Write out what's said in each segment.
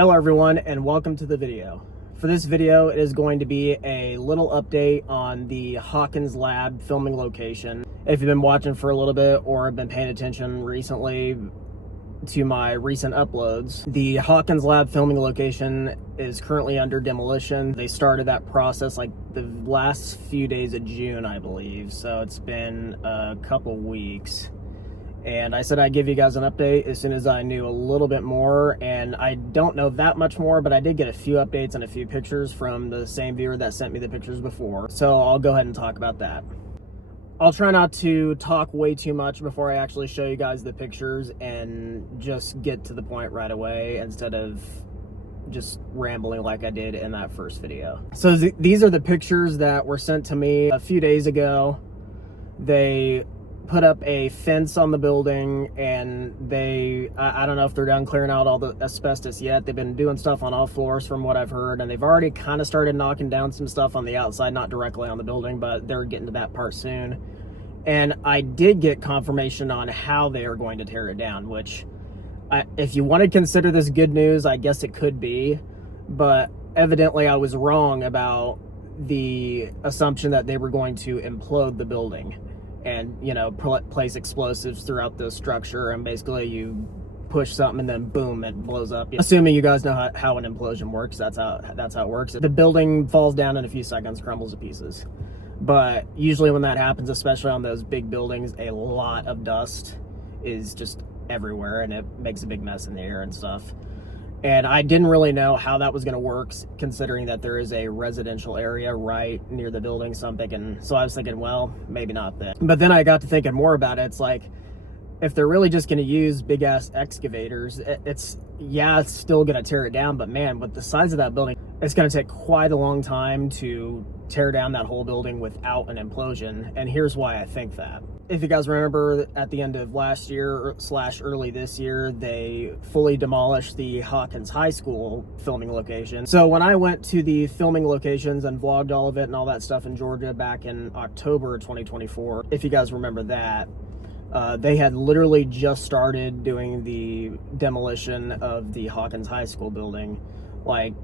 Hello everyone and welcome to the video. For this video, it is going to be a little update on the Hawkins lab filming location. If you've been watching for a little bit or have been paying attention recently to my recent uploads, the Hawkins lab filming location is currently under demolition. They started that process like the last few days of June, I believe. So it's been a couple weeks. And I said I'd give you guys an update as soon as I knew a little bit more, and I don't know that much more, but I did get a few updates and a few pictures from the same viewer that sent me the pictures before, so I'll go ahead and talk about that. I'll try not to talk way too much before I actually show you guys the pictures and just get to the point right away instead of just rambling like I did in that first video. So these are the pictures that were sent to me a few days ago. They put up a fence on the building, and I don't know if they're done clearing out all the asbestos yet. They've been doing stuff on all floors from what I've heard, and they've already kind of started knocking down some stuff on the outside, not directly on the building, but they're getting to that part soon. And I did get confirmation on how they are going to tear it down, which if you want to consider this good news, I guess it could be, but evidently I was wrong about the assumption that they were going to implode the building and, you know, place explosives throughout the structure, and basically you push something and then boom, it blows up. Assuming you guys know how an implosion works, that's how it works. The building falls down in a few seconds, crumbles to pieces. But usually when that happens, especially on those big buildings, a lot of dust is just everywhere, and it makes a big mess in the air and stuff. And I didn't really know how that was going to work, considering that there is a residential area right near the building. So I was thinking, well, maybe not then. But then I got to thinking more about it. It's like, if they're really just going to use big ass excavators, it's still going to tear it down. But man, with the size of that building, it's going to take quite a long time to tear down that whole building without an implosion. And here's why I think that. If you guys remember, at the end of last year / early this year, they fully demolished the Hawkins High School filming location. So when I went to the filming locations and vlogged all of it and all that stuff in Georgia back in October 2024, if you guys remember that, they had literally just started doing the demolition of the Hawkins High School building. Like,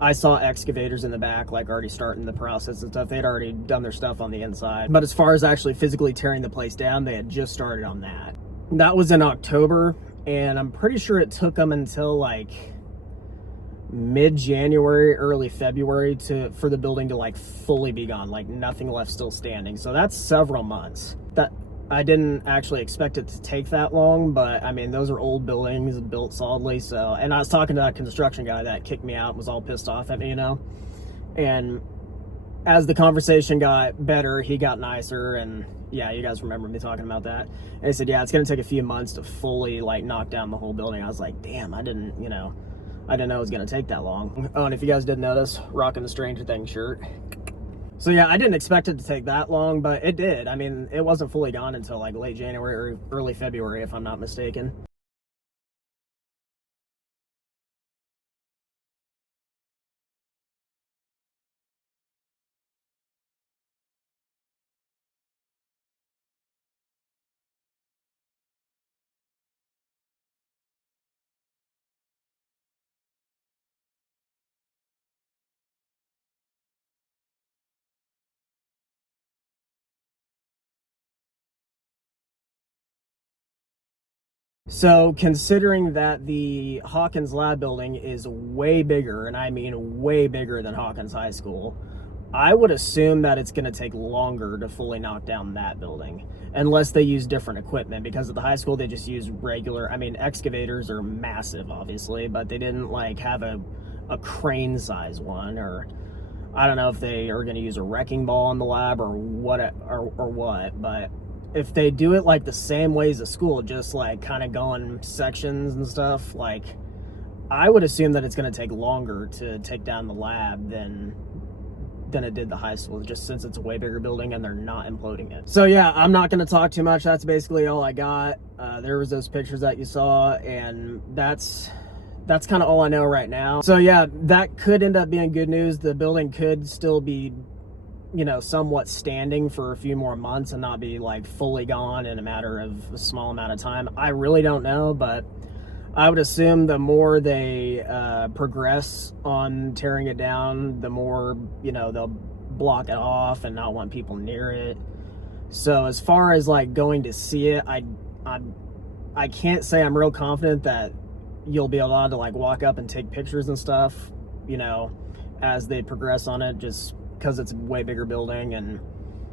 I saw excavators in the back, like, already starting the process and stuff. They'd already done their stuff on the inside. But as far as actually physically tearing the place down, they had just started on that. That was in October, and I'm pretty sure it took them until, like, mid-January, early February for the building to, like, fully be gone. Like, nothing left still standing. So that's several months. I didn't actually expect it to take that long, but I mean, those are old buildings built solidly. So, and I was talking to that construction guy that kicked me out and was all pissed off at me, you know, and as the conversation got better, he got nicer. And yeah, you guys remember me talking about that. And he said, yeah, it's going to take a few months to fully like knock down the whole building. I was like, damn, I didn't know it was going to take that long. Oh, and if you guys didn't notice, rocking the Stranger Things shirt. So yeah, I didn't expect it to take that long, but it did. I mean, it wasn't fully gone until like late January or early February, if I'm not mistaken. So considering that the Hawkins lab building is way bigger, and I mean way bigger than Hawkins High School, I would assume that it's going to take longer to fully knock down that building, unless they use different equipment, because at the high school they just use regular, I mean, excavators are massive obviously, but they didn't like have a crane size one, or I don't know if they are going to use a wrecking ball in the lab or what, but if they do it like the same way as a school, just like kind of going sections and stuff, like I would assume that it's going to take longer to take down the lab than it did the high school, just since it's a way bigger building and they're not imploding it. So yeah, I'm not going to talk too much. That's basically all I got. There was those pictures that you saw, and that's kind of all I know right now. So yeah, that could end up being good news. The building could still be, you know, somewhat standing for a few more months and not be like fully gone in a matter of a small amount of time. I really don't know, but I would assume the more they progress on tearing it down, the more, you know, they'll block it off and not want people near it. So as far as like going to see it, I can't say I'm real confident that you'll be allowed to like walk up and take pictures and stuff, you know, as they progress on it, just because it's a way bigger building and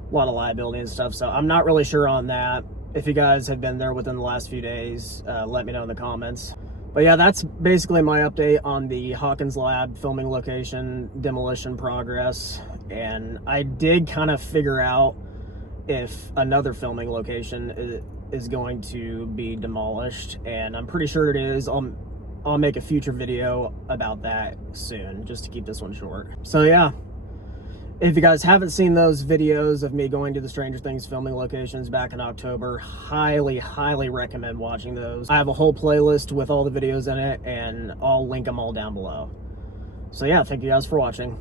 a lot of liability and stuff. So I'm not really sure on that. If you guys have been there within the last few days, let me know in the comments. But yeah, that's basically my update on the Hawkins Lab filming location demolition progress. And I did kind of figure out if another filming location is going to be demolished, and I'm pretty sure it is. I'll make a future video about that soon, just to keep this one short. So yeah, if you guys haven't seen those videos of me going to the Stranger Things filming locations back in October, highly recommend watching those. I have a whole playlist with all the videos in it, and I'll link them all down below. So yeah, thank you guys for watching.